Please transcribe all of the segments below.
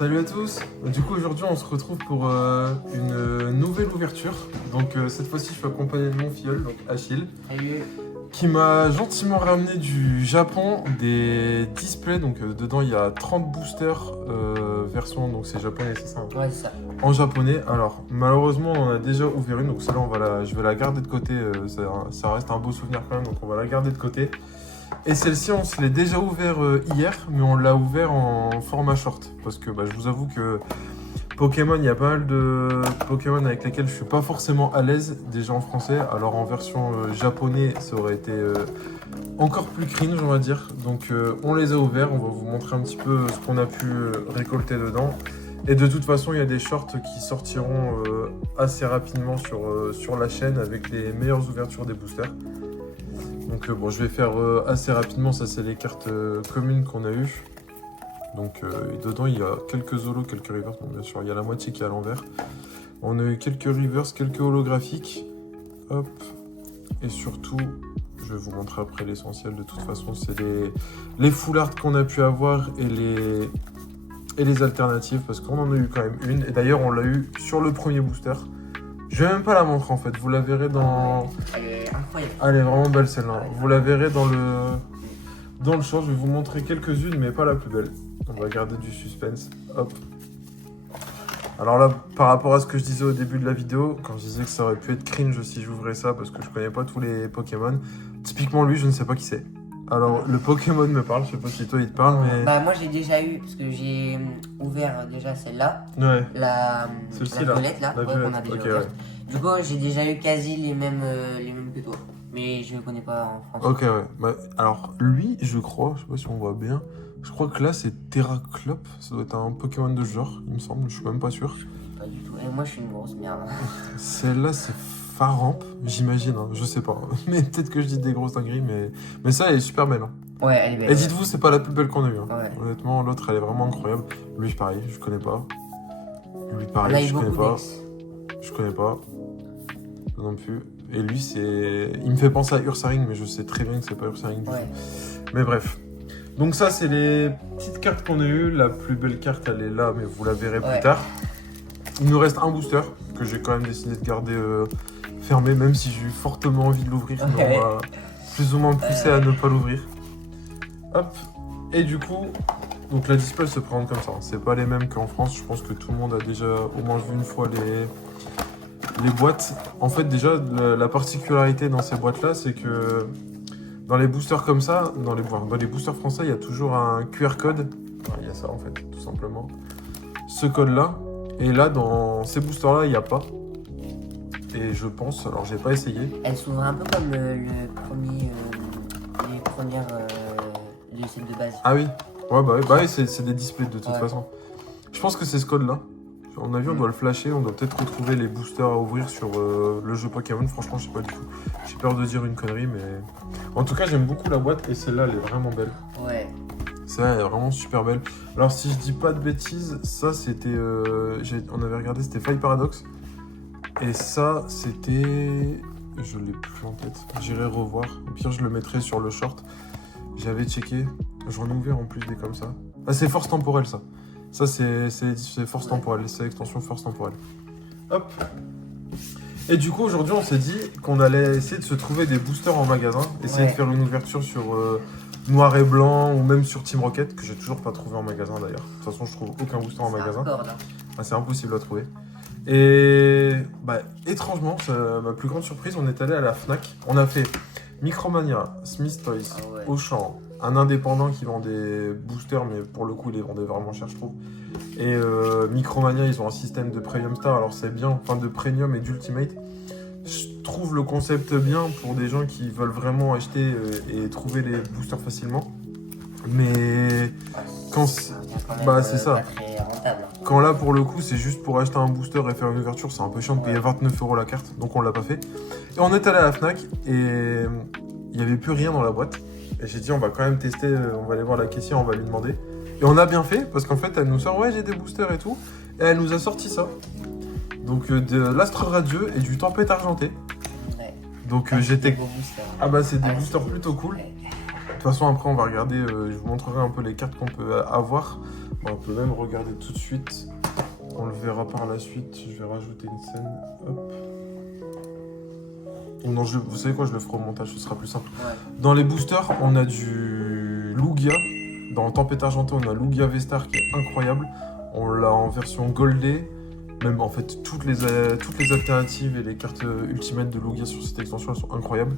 Salut à tous, du coup aujourd'hui on se retrouve pour une nouvelle ouverture. Donc cette fois-ci je suis accompagné de mon filleul, donc Achille, Salut. qui m'a gentiment ramené du Japon des displays. Donc dedans il y a 30 boosters version, donc c'est japonais, c'est ça hein, Ouais, c'est ça. en japonais. Alors malheureusement on en a déjà ouvert une, donc celle-là je vais la garder de côté, ça reste un beau souvenir quand même, donc on va la garder de côté. Et celle-ci, on se l'est déjà ouvert hier, mais on l'a ouvert en format short. Parce que je vous avoue que Pokémon, il y a pas mal de Pokémon avec lesquels je suis pas forcément à l'aise, déjà en français. Alors en version japonais, ça aurait été encore plus cringe, on va dire. Donc on les a ouverts, on va vous montrer un petit peu ce qu'on a pu récolter dedans. Et de toute façon, il y a des shorts qui sortiront assez rapidement sur la chaîne avec les meilleures ouvertures des boosters. Donc bon, je vais faire assez rapidement, ça c'est les cartes communes qu'on a eues. Donc dedans il y a quelques holos, quelques reverse, bon, bien sûr il y a la moitié qui est à l'envers. On a eu quelques reverse, quelques holographiques. Hop. Et surtout, je vais vous montrer après l'essentiel, de toute façon c'est les full art qu'on a pu avoir et les alternatives, parce qu'on en a eu quand même une. Et d'ailleurs on l'a eu sur le premier booster. Je vais même pas la montrer en fait, vous la verrez dans... Elle est incroyable. Elle est vraiment belle celle-là. Vous la verrez dans le short. Je vais vous montrer quelques-unes, mais pas la plus belle. On va garder du suspense. Hop. Alors là, par rapport à ce que je disais au début de la vidéo, quand je disais que ça aurait pu être cringe si j'ouvrais ça, parce que je connais pas tous les Pokémon. Typiquement lui, je ne sais pas qui c'est. Alors le Pokémon me parle, je sais pas si toi il te parle, mais... Bah moi j'ai déjà eu, parce que j'ai ouvert déjà celle-là, Ouais. la Celle-ci là. violette là, La ouais, violette, qu'on a déjà ok, ouvert. ouais. Du coup j'ai déjà eu quasi les mêmes que toi, mais je ne connais pas en français. Ok, ouais. Alors lui, je crois, je sais pas si on voit bien, je crois que là c'est Terraclop, ça doit être un Pokémon de ce genre, il me semble, je suis même pas sûr. Pas du tout, et moi je suis une grosse merde. Celle-là, c'est Faramp, j'imagine, hein, je sais pas. Mais peut-être que je dis des grosses dingueries, mais ça, elle est super belle. Hein. Ouais, elle est belle. Et dites-vous, c'est pas la plus belle qu'on a eue. Hein. Ouais. Honnêtement, l'autre, elle est vraiment incroyable. Lui, pareil, je connais pas. Lui, On a pareil, eu je connais beaucoup pas. d'ex. Je connais pas. Non plus. Et lui, c'est... Il me fait penser à Ursaring, mais je sais très bien que c'est pas Ursaring du Ouais. tout. Mais bref. Donc ça, c'est les petites cartes qu'on a eues. La plus belle carte, elle est là, mais vous la verrez plus tard. Il nous reste un booster que j'ai quand même décidé de garder fermé, même si j'ai eu fortement envie de l'ouvrir. Mais on va plus ou moins pousser à ne pas l'ouvrir. Hop. Et du coup, donc la display se présente comme ça. C'est pas les mêmes qu'en France. Je pense que tout le monde a déjà au moins vu une fois les boîtes. En fait, déjà, la particularité dans ces boîtes-là, c'est que dans les boosters comme ça, dans les boosters français, il y a toujours un QR code. Enfin, il y a ça en fait, tout simplement. Ce code-là. Et là, dans ces boosters-là, il n'y a pas. Et je pense, alors j'ai pas essayé. Elle s'ouvre un peu comme le premier, les premières du set de base. Ah oui, ouais, c'est des displays de toute façon. Je pense que c'est ce code-là. On a vu, on doit le flasher, on doit peut-être retrouver les boosters à ouvrir sur le jeu Pokémon. Franchement, je sais pas du tout. J'ai peur de dire une connerie, mais... En tout cas, j'aime beaucoup la boîte et celle-là, elle est vraiment belle. Ouais. Celle-là, elle est vraiment super belle. Alors, si je dis pas de bêtises, ça, c'était... on avait regardé, c'était Fly Paradox. Et ça, c'était... Je l'ai plus en tête. J'irai revoir. Au pire, je le mettrai sur le short. J'avais checké. J'en ai ouvert en plus des comme ça. Ah, c'est Force Temporelle, ça. Ça, c'est Force Temporelle. C'est l'extension Force Temporelle. Hop. Et du coup, aujourd'hui, on s'est dit qu'on allait essayer de se trouver des boosters en magasin. Essayer de faire une ouverture sur Noir et Blanc ou même sur Team Rocket, que j'ai toujours pas trouvé en magasin d'ailleurs. De toute façon, je trouve aucun booster en magasin. Ah, c'est impossible à trouver. Et étrangement, ma plus grande surprise, on est allé à la Fnac. On a fait Micromania, Smith Toys, Auchan, un indépendant qui vend des boosters, mais pour le coup, il les vendait vraiment cher, je trouve. Et Micromania, ils ont un système de Premium Star, alors c'est bien, enfin de Premium et d'Ultimate. Je trouve le concept bien pour des gens qui veulent vraiment acheter et trouver les boosters facilement. Mais quand c'est ça. Quand là pour le coup c'est juste pour acheter un booster et faire une ouverture, c'est un peu chiant de payer 29 € la carte, donc on l'a pas fait. Et on est allé à la Fnac et il n'y avait plus rien dans la boîte. Et j'ai dit on va quand même tester, on va aller voir la caissière, on va lui demander. Et on a bien fait parce qu'en fait elle nous sort ouais j'ai des boosters et tout. Et elle nous a sorti ça. Donc de l'Astre Radieux et du Tempête Argentée. Donc j'étais... Ah bah c'est des boosters plutôt cool. De toute façon après on va regarder, je vous montrerai un peu les cartes qu'on peut avoir. On peut même regarder tout de suite. On le verra par la suite. Je vais rajouter une scène. Hop. Ou non, vous savez quoi, je le ferai au montage, ce sera plus simple. Ouais. Dans les boosters, on a du Lugia. Dans Tempête Argentée, on a Lugia V-Star qui est incroyable. On l'a en version Goldé. Même en fait, toutes les alternatives et les cartes ultimates de Lugia sur cette extension, elles sont incroyables.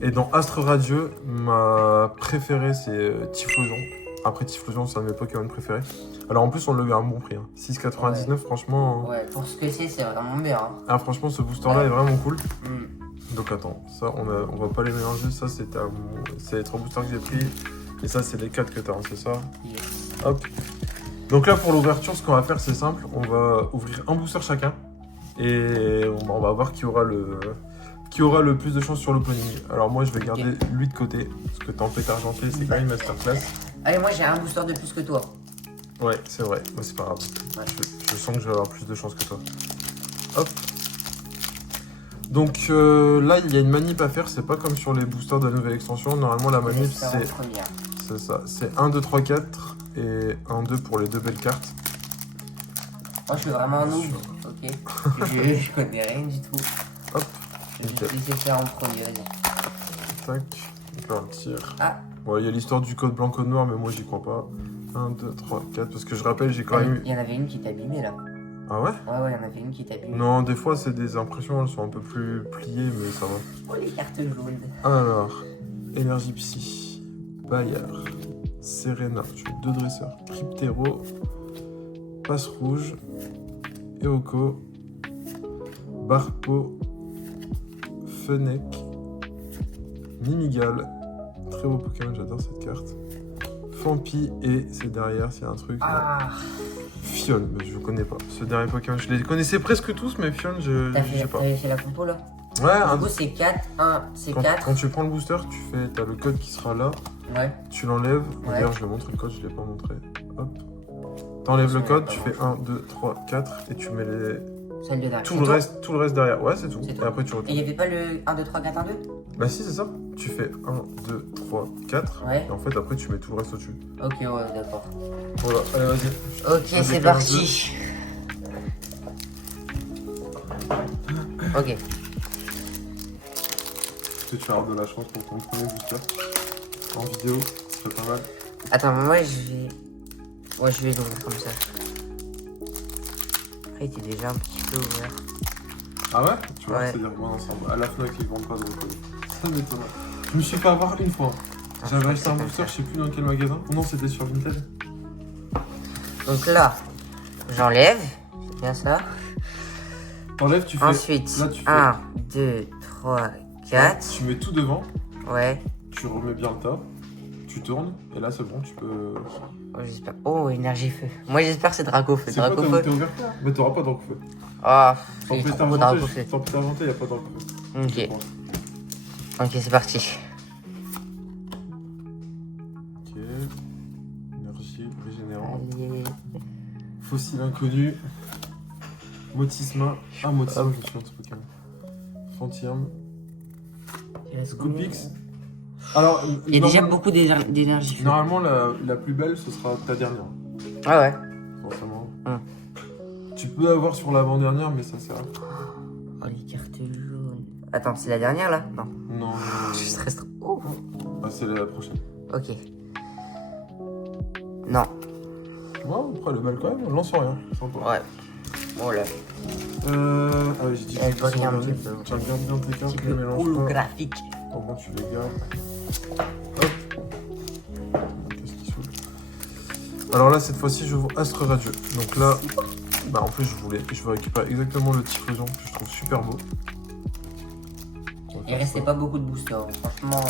Et dans Astre Radieux, ma préférée, c'est Typhlosion. Après Typhlosion, c'est un de mes Pokémon préférés. Alors en plus, on l'a eu à un bon prix. Hein. 6,99, Ouais. franchement. Ouais, pour ce que c'est vraiment bien. Hein. Ah, franchement, ce booster-là est vraiment cool. Mm. Donc attends, ça, on va pas les mélanger. Ça, c'est les 3 boosters que j'ai pris. Et ça, c'est les 4 que t'as, hein, c'est ça? Yes. Hop. Donc là, pour l'ouverture, ce qu'on va faire, c'est simple. On va ouvrir un booster chacun. Et on va voir qui aura le plus de chance sur l'opening. Alors moi, je vais garder lui de côté. Parce que Tempête Argentée, c'est quand même une masterclass. Allez, moi j'ai un booster de plus que toi. Ouais, c'est vrai. Moi, c'est pas grave. Ouais. Je sens que je vais avoir plus de chance que toi. Hop. Donc là, il y a une manip à faire. C'est pas comme sur les boosters de la nouvelle extension. Normalement, la manip, c'est ça. C'est 1, 2, 3, 4 et 1, 2 pour les 2 belles cartes. Moi, je suis vraiment un noob. Ok. je connais rien du tout. Hop. Je vais te laisser faire en premier, vas-y. Tac. Donc là, on tire. Ah. Bon, il y a l'histoire du code blanc, code noir, mais moi, j'y crois pas. 1, 2, 3, 4. Parce que je rappelle, j'ai quand même eu. Il y en avait une qui t'abîmait là. Ah ouais? Ouais, il y en avait une qui t'abîmait. Non, des fois, c'est des impressions, elles sont un peu plus pliées, mais ça va. Oh, les cartes jaunes. Alors, Énergie Psy, Bayard, Serena, je fais 2 dresseurs, Cryptero, Passe Rouge, Eoko, Barpo, Fennec, Nimigal, très beau Pokémon, j'adore cette carte, Fampi et c'est derrière, s'il y a un truc. Ah. Fiole, mais je ne connais pas. Ce dernier Pokémon, je les connaissais presque tous, mais Fiole, je sais pas. T'avais fait la compo là? Ouais, du coup, c'est 4, 1, c'est 4. Quand tu prends le booster, t'as le code qui sera là. Ouais. Tu l'enlèves. Ouais. D'ailleurs, je vais montrer le code, je ne l'ai pas montré. Hop. T'enlèves le code, tu fais 1, 2, 3, 4 et tu mets Celle de derrière. tout le reste derrière. Ouais, c'est tout. C'est tout. Et après, tu Et il retournes. n'y avait pas le 1, 2, 3, 4, 1, 2? Bah, si, c'est ça. Tu fais 1, 2, 3, 4. Ouais. Et en fait, après, tu mets tout le reste au-dessus. Ok, ouais, d'accord. Voilà, allez, vas-y. Ok, c'est parti. Ok. Tu vas avoir de la chance pour ton premier booster. En vidéo, c'est pas mal. Attends, moi je vais. Ouais, je vais l'ouvrir comme ça. Après, il était déjà un petit peu ouvert. Ah ouais? Tu vois, Ouais. c'est-à-dire moi ensemble. À la Fnac, ils vendent pas de reconnu. Ça m'étonne. Je me suis fait avoir une fois. J'avais acheté un booster, je sais plus dans quel magasin. Ou non, c'était sur Vinted. Donc là, j'enlève. C'est bien ça. T'enlèves, tu fais. Ensuite, Là, tu fais. 1, 2, 3, 4. Tu mets tout devant, Ouais. tu remets bien le tas, tu tournes, et là c'est bon, tu peux. Oh, j'espère. Oh, énergie feu. Moi, j'espère que c'est Dracofeu. C'est quoi, Dracofeu. t'es ouvert là? Mais t'auras pas d'encre feu. Ah, Sans il est péter trop beau Dracofeu. sans péter inventé, y'a pas d'encre feu. Ok. Ok, c'est parti. Ok. Énergie régénérante. Allez. Fossile inconnu. Motisma. Ah, Motisma, je me souviens de ce Pokémon. Fantium. Scoopix. Alors, Il y a déjà normalement- beaucoup d'énergie feu. Normalement, la plus belle, ce sera ta dernière. Ah ouais. Forcément. Hum. Tu peux avoir sur l'avant-dernière, mais ça sert. Oh, les cartes jaunes. Attends, c'est la dernière là? Non. Non. Je stresse trop. Oh. Ah, c'est la prochaine. Ok. Non. Ouais, après, elle est belle quand même, lance rien. Sympa. Ouais. Oh là. Ah oui, j'ai dit que Elle c'était bloque sur un le- petit peu. Tu regardes bien tes cartes, Petit tu les peu mélanges pas. holographique. Au moins, tu les gardes. Hop. Qu'est-ce qui saoule? Alors là, cette fois-ci, je vois Astre Radieux. Donc là, bah en plus, je veux récupérer exactement le Typhlosion que je trouve super beau. Il restait pas beaucoup de boosters. Franchement,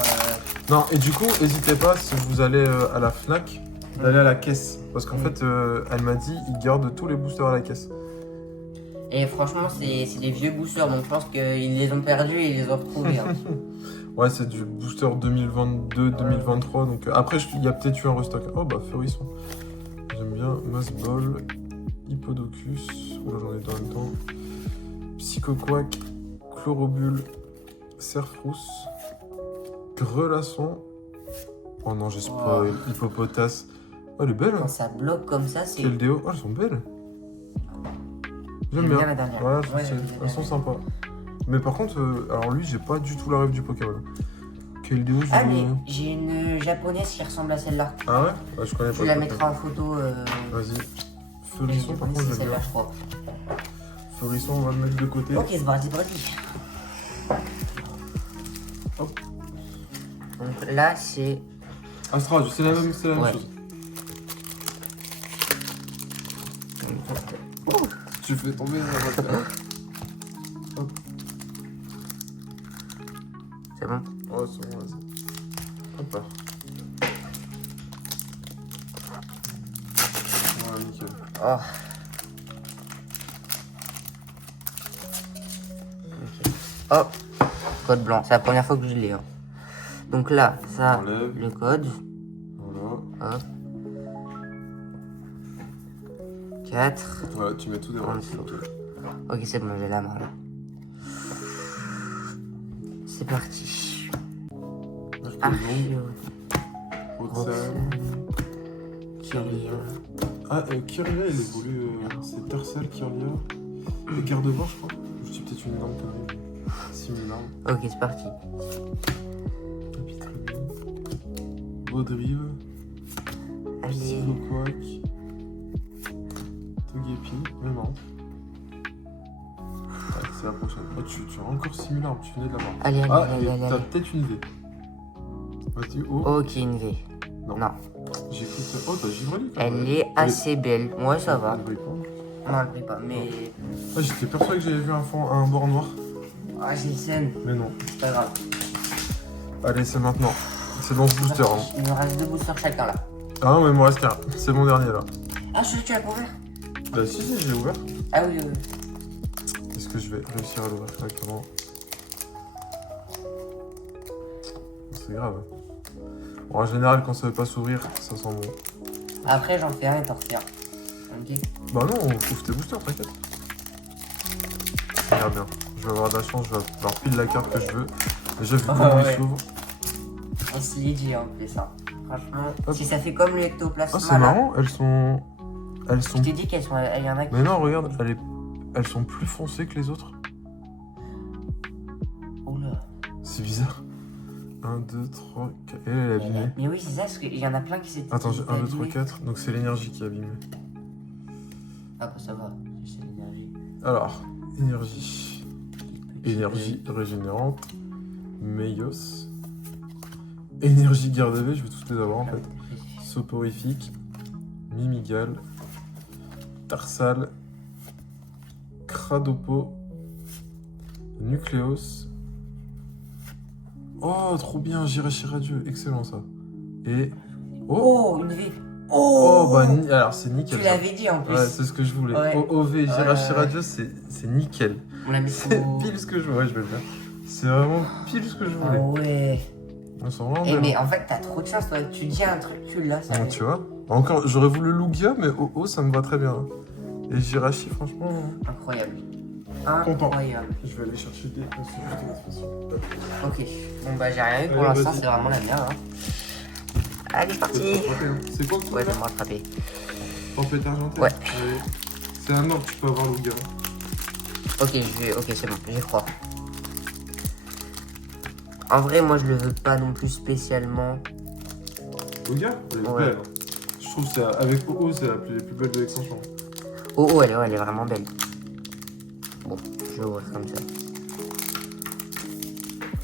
Non, et du coup, n'hésitez pas, si vous allez à la Fnac, d'aller à la caisse. Parce qu'en fait, elle m'a dit, ils gardent tous les boosters à la caisse. et franchement, c'est des vieux boosters. Donc je pense qu'ils les ont perdus et ils les ont retrouvés. Hein. Ouais, c'est du booster 2022-2023. Donc après, il y a peut-être eu un restock. Oh bah, Feurisson. J'aime bien. Massball, Hippodocus. Oula, j'en ai deux en même temps. Psychoquack, Chlorobule, Serfrousse, Grelasson. Oh non, j'ai spoil. Hippopotas. Oh, elle est belle. Quand ça bloque comme ça, c'est... Quel déo. Oh, elles sont belles. J'aime J'aime bien bien. la dernière. Ouais, Ouais, j'aime elles sont sympas. Mais par contre, alors lui, j'ai pas du tout la rêve du Pokémon. Quel déo, Ah, mais j'ai une japonaise qui ressemble à celle-là. Ah ouais? Bah, je connais pas. Je la mettrai en photo. Vas-y. Feurisson, par contre, c'est j'aime celle-là, bien. je crois. Feurisson, on va le mettre de côté. Ok, c'est parti. Hop. Donc là, c'est... Astra, c'est la même Ouais. chose. Tu fais tomber la voiture. C'est bon? Oh, c'est bon, vas-y. Hop là. Voilà, nickel. Oh. Oh, code blanc. C'est la première fois que je l'ai. Hein. Donc là, ça, Enlève. le code. Voilà. Hop. 4. Voilà, tu mets tout derrière. En dessous. Ok. Ok, c'est bon, j'ai la main là. C'est parti. Archéon. Roxane. Kirlia. Ah, Kirlia, il évolue. C'est Tarsal, Kirlia. Et Gardevoir, je crois. Je dis peut-être une énorme connerie. C'est une énorme. Ok, c'est parti. Baudrive. Allez. Slowpoke. Togepi. Mais non. Ouais, c'est la prochaine. Oh, tu as encore similaire, tu venais de l'avoir. Allez, Ah, allez, et allez, t'as allez. peut-être une V. Vas-y, oh. Ok, une V. Non. Non. J'écoute. Oh, t'as Givrali quand même. Elle est assez belle. Ouais, ça va. Elle brille pas. Non, elle brille pas, mais... Ah, j'étais persuadé que j'avais vu un bord noir. Ah, j'ai une scène. Mais non. C'est pas grave. Allez, c'est maintenant. C'est dans ce booster. Hein. Il me reste 2 boosters chacun là. Ah non, mais il me reste qu'un. C'est mon dernier là. Ah, celui-là, tu l'as pas ouvert? Bah, si, je l'ai ouvert. Ah oui, oui. Est-ce que je vais réussir à l'ouvrir correctement? C'est grave. Bon, en général, quand ça veut pas s'ouvrir, ça sent bon. Après, j'en fais un et t'en refais un. Ok. Bah non, on trouve tes boosters, t'inquiète. Regarde bien. Je vais avoir de la chance, je vais avoir pile la carte que je veux. Déjà, vu comment il ouais. s'ouvre. On se l'est dit en plus, hein. Franchement, Hop. si ça fait comme le ectoplasma Ah, c'est là, marrant, elles sont. je t'ai dit qu'elles sont... Il y en a qui... Mais non, regarde, elles sont plus foncées que les autres. Oula. C'est bizarre. 1, 2, 3, 4. Elle est abîmée. Mais oui, c'est ça, parce qu'il y en a plein qui s'étaient... Attends, j'ai 1, 2, 3, abîmés. 4. Donc c'est l'énergie qui est abîmée. Ah bah ça va, c'est l'énergie. Alors, énergie. Énergie régénérante. Meios. Énergie garde-V, je vais tous les avoir en fait. Soporifique. Mimigal. Tarsal. Cradopo. Nucléos. Oh, trop bien, Jirachiradieu. Excellent ça. Et. Oh! Oh, une V. Oh, bah, alors c'est nickel. Tu ça. l'avais dit en plus. Ouais, c'est ce que je voulais. Ouais. OV, Jirachiradieu, c'est nickel. On l'a mis C'est sous... pile ce que je voulais, je vais le faire. C'est vraiment pile ce que je voulais. Ah ouais. Ils sont vraiment Eh belles. mais en fait, t'as trop de chance, toi. Tu dis un truc, tu l'as, ça Donc, arrive. tu vois. Encore, j'aurais voulu Lugia, mais OO, ça me va très bien. Et Jirachi, franchement. Incroyable. Content. Incroyable. Je vais aller chercher des Ok. Bon bah j'ai rien eu pour Allez, l'instant, vas-y. c'est vraiment la mienne. Hein. Allez, parti. C'est quoi que tu Ouais, je veux vais me rattraper. Tempête argentée. Ouais. Allez. C'est un ordre, tu peux avoir Lugia. Ok, ok, c'est bon, j'y crois. En vrai, moi je le veux pas non plus spécialement. Lugia, elle est Ouais. belle. Je trouve que avec OO, c'est la plus belle de l'extension. Oh, elle est vraiment belle. Bon, je vais ouvrir comme ça.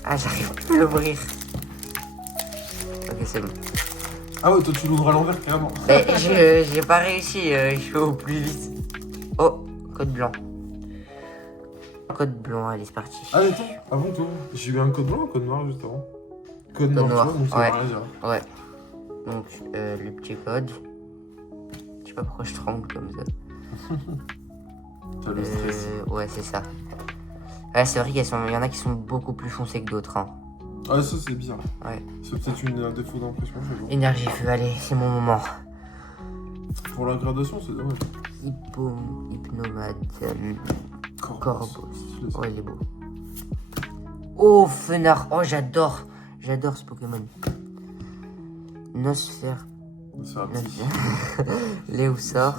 Ah, j'arrive plus à l'ouvrir. Ok, c'est bon. Ah ouais, toi tu l'ouvres à l'envers carrément. Mais j'ai pas réussi, je vais au plus vite. Oh, code blanc. Code blanc, allez, c'est parti. Ah attends, avant toi, j'ai eu un code blanc ou un code noir juste avant? Code noir, noir, tu vois, donc ça ouais. veut rien dire. Ouais. Donc, le petit code. Je sais pas pourquoi je tremble comme ça. T'as le stress. Ouais, c'est ça. Ouais, c'est vrai qu'il y en a qui sont beaucoup plus foncés que d'autres. Hein. Ah ça c'est bizarre. Ouais. C'est peut-être un défaut d'impression, mais bon. Énergie feu, allez, c'est mon moment. Pour la gradation, c'est dommage. Hypnomade. Corvos. Corvos. Oh, il est beau. Oh, Fenard. Oh, j'adore. J'adore ce Pokémon. Nosphère. C'est un petit. Léo sort.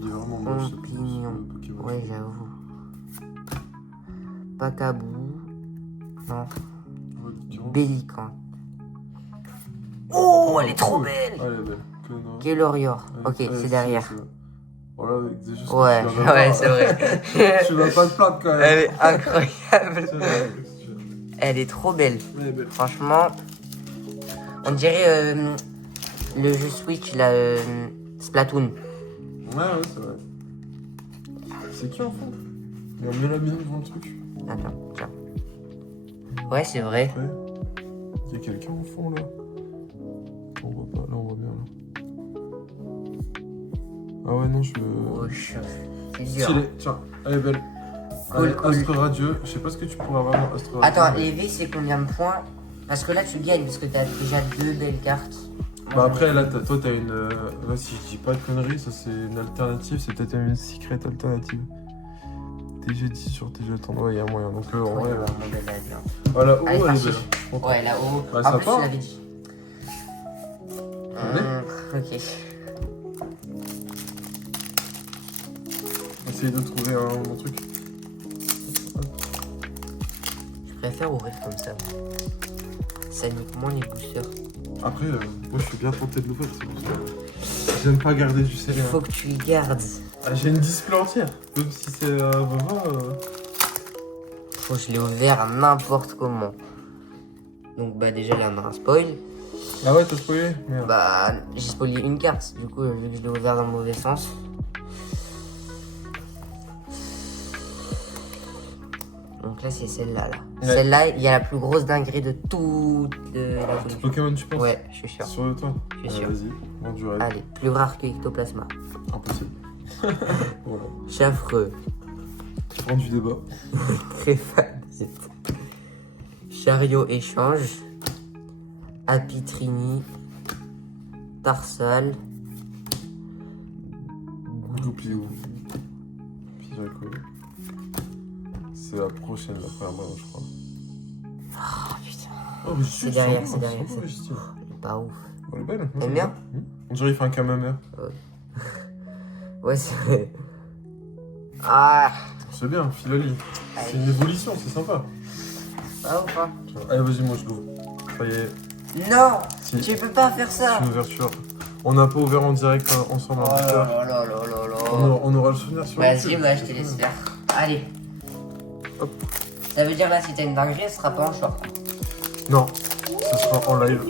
Il est vraiment moche ce Champignon. Pokémon. Ouais, j'avoue. Patabou. Non. Ouais, Durant. Bélican. Oh, elle est trop cool. belle. Ah, elle est belle. Connerie. Kelorior. Ok, Ouais, c'est derrière. Voilà, avec des choses Ouais, que tu vas ouais, pas- c'est vrai. Tu vas pas te plaindre quand même. Elle est incroyable. C'est vrai. Elle est trop belle. Elle est belle. Franchement, on dirait le jeu Switch, là, Splatoon. Ouais, c'est vrai. C'est qui en fond Il y a Mélamine devant le truc. Attends, tiens. Ouais, c'est vrai. Ouais. Il y a quelqu'un au fond là. On voit pas, là on voit bien là. Ah ouais, non, je le. Oh, c'est dur. Stylé, tiens, elle est belle. Cool, Allez, cool. Astre radieux, je sais pas ce que tu pourrais avoir dans Astre radieux. Attends, les V, c'est combien de points? Parce que là, tu gagnes, parce que t'as déjà 2 belles cartes. Bah après, là, toi, t'as une. Ouais, si je dis pas de conneries, ça c'est une alternative, c'est peut-être une secret alternative. TG10 sur TG Tendre, ouais, il y a moyen. Donc, en vrai, voilà, oh, Allez, elle est parti. belle. Je suis content. Ouais, là-haut. Bah, En ça plus, part. tu l'avais dit. Ok. Essaye de trouver un bon truc. Je préfère ouvrir comme ça. Ça nique moins les boosters. Après, moi je suis bien tenté de l'ouvrir, c'est pour ça. J'aime pas garder du Il scellé. faut que tu les gardes. Ah, j'ai une display entière. Même si c'est Vova. Faut que je l'ai ouvert n'importe comment. Donc bah déjà là on a un spoil. Ah ouais, t'as spoilé? Merde. Bah j'ai spoilé une carte. Du coup vu que je l'ai ouvert dans le mauvais sens. Donc là c'est celle-là là. Ouais. Celle-là il y a la plus grosse dinguerie de toute la collection. Pokémon, tu penses? Ouais, je suis sûr. Sur le toit? Je suis sûr. Vas-y, vends du rêve. Allez, plus rare que Ectoplasma. Impossible. Voilà. Chaffreux. Tu prends du débat. Très facile. Chariot échange. Apitrini. Tarsal. Goupilou. Piraco. C'est la prochaine, la première main, je crois. Oh putain. Oh, mais C'est derrière, c'est derrière. C'est C'est pas ouf. Elle est belle. T'aimes bien? On dirait qu'il fait un camembert. Ouais, c'est. Ah! C'est bien, Philali. C'est Allez. une évolution, c'est sympa. Pas ouf, hein? Allez, vas-y, moi je l'ouvre. Ça y est. Non! Si. Tu peux pas faire ça! C'est une ouverture. On n'a pas ouvert en direct ensemble Oh un booster. là là là là là! On aura le souvenir sur Vas-y, YouTube. moi je te laisse faire. Allez. Hop. Ça veut dire là, si t'as une dinguerie, elle sera pas en short. Non, ce sera en live.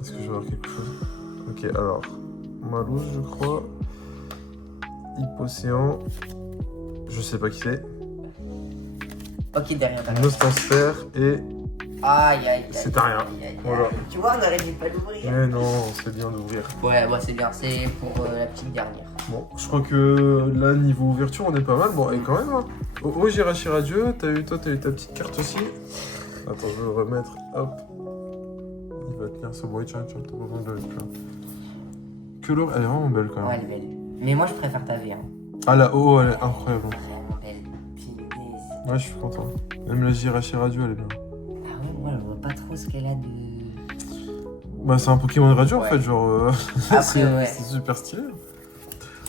Est-ce que je vais avoir quelque chose? Ok, alors. Malouse, je crois. Hypocéan. Je sais pas qui c'est. Ok, derrière, derrière. Nostasphère et. Aïe, aïe, aïe. C'est un rien. Aïe, aïe, aïe. Voilà. Tu vois, on aurait dû pas l'ouvrir. Mais non, c'est bien d'ouvrir. Ouais, c'est bien. C'est pour la petite dernière. Bon, je crois que là, niveau ouverture, on est pas mal. Bon, et quand même, hein. Oh, Jirachi Radieux, t'as eu ta petite carte aussi. Attends, je vais le remettre. Hop. Il va tenir ce bois. Tiens, t'as pas besoin de le mettre là. Que l'or, elle est vraiment belle quand même. Ouais, elle est belle. Mais moi, je préfère ta V. Hein. Ah, la oh, elle est incroyable. Vraiment belle. Punaise. Ouais, je suis content. Même la Jirachi Radio, elle est bien. Ah ouais, moi, je vois pas trop ce qu'elle a de. Bah, c'est un Pokémon radio en Ouais. fait, genre. Après, c'est ouais. c'est super stylé.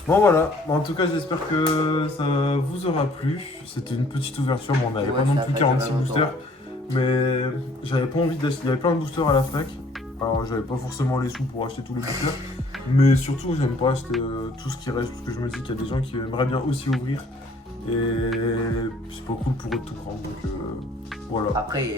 Bon, voilà. En tout cas, j'espère que ça vous aura plu. C'était une petite ouverture. Bon, on n'avait Ouais, pas non ça a plus pas 46 duré boosters. Mais j'avais pas envie d'acheter. Il y avait plein de boosters à la Fnac. Alors, j'avais pas forcément les sous pour acheter tous les boosters. Mais surtout, j'aime pas acheter tout ce qui reste. Parce que je me dis qu'il y a des gens qui aimeraient bien aussi ouvrir. Et c'est pas cool pour eux de tout prendre. Donc, voilà. Après, il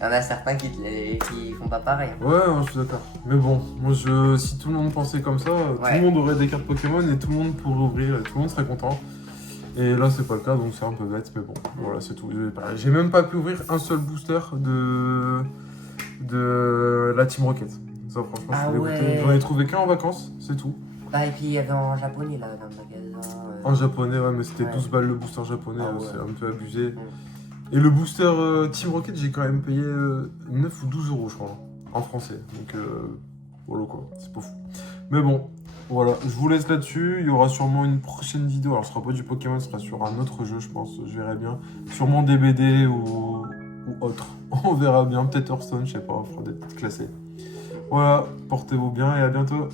y en a certains qui font pas pareil. Hein. Ouais, je suis d'accord. Mais bon, moi, si tout le monde pensait comme ça, tout Ouais. le monde aurait des cartes Pokémon et tout le monde pourrait ouvrir et tout le monde serait content. Et là, c'est pas le cas, donc c'est un peu bête, mais bon, voilà, c'est tout. J'ai même pas pu ouvrir un seul booster de la Team Rocket. Ça, franchement, Ah je suis dégoûté. ouais. J'en ai trouvé qu'un en vacances, c'est tout. Bah, et puis il y avait en japonais là, dans le magasin. En japonais, ouais, mais c'était Ouais. 12 balles le booster japonais, Ah ouais. c'est un peu abusé. Et le booster Team Rocket, j'ai quand même payé 9 ou 12 euros, je crois, en français. Donc, voilà quoi, c'est pas fou. Mais bon, voilà, je vous laisse là-dessus. Il y aura sûrement une prochaine vidéo. Alors, ce sera pas du Pokémon, ce sera sur un autre jeu, je pense. Je verrai bien. Sûrement des BD ou ou autre. On verra bien, peut-être Hearthstone, je sais pas, on fera des petites classées. Voilà, portez-vous bien et à bientôt.